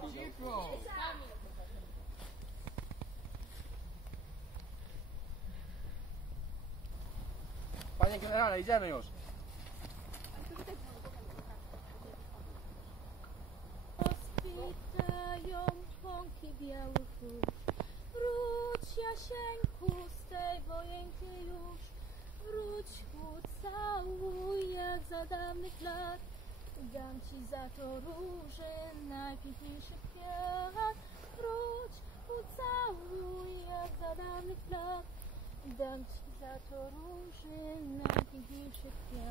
Cicho! Panie generale, idziemy już. Rozkwitają pąki białych róż. Wróć, Jasieńku, z tej wojenki już. Wróć, ucałuj jak za dawnych lat. Dam ci za to róży najpiękniejszy kwiat. Wróć, ucałuj jak za dawnych lat. Dam ci za to róży najpiękniejszy kwiat.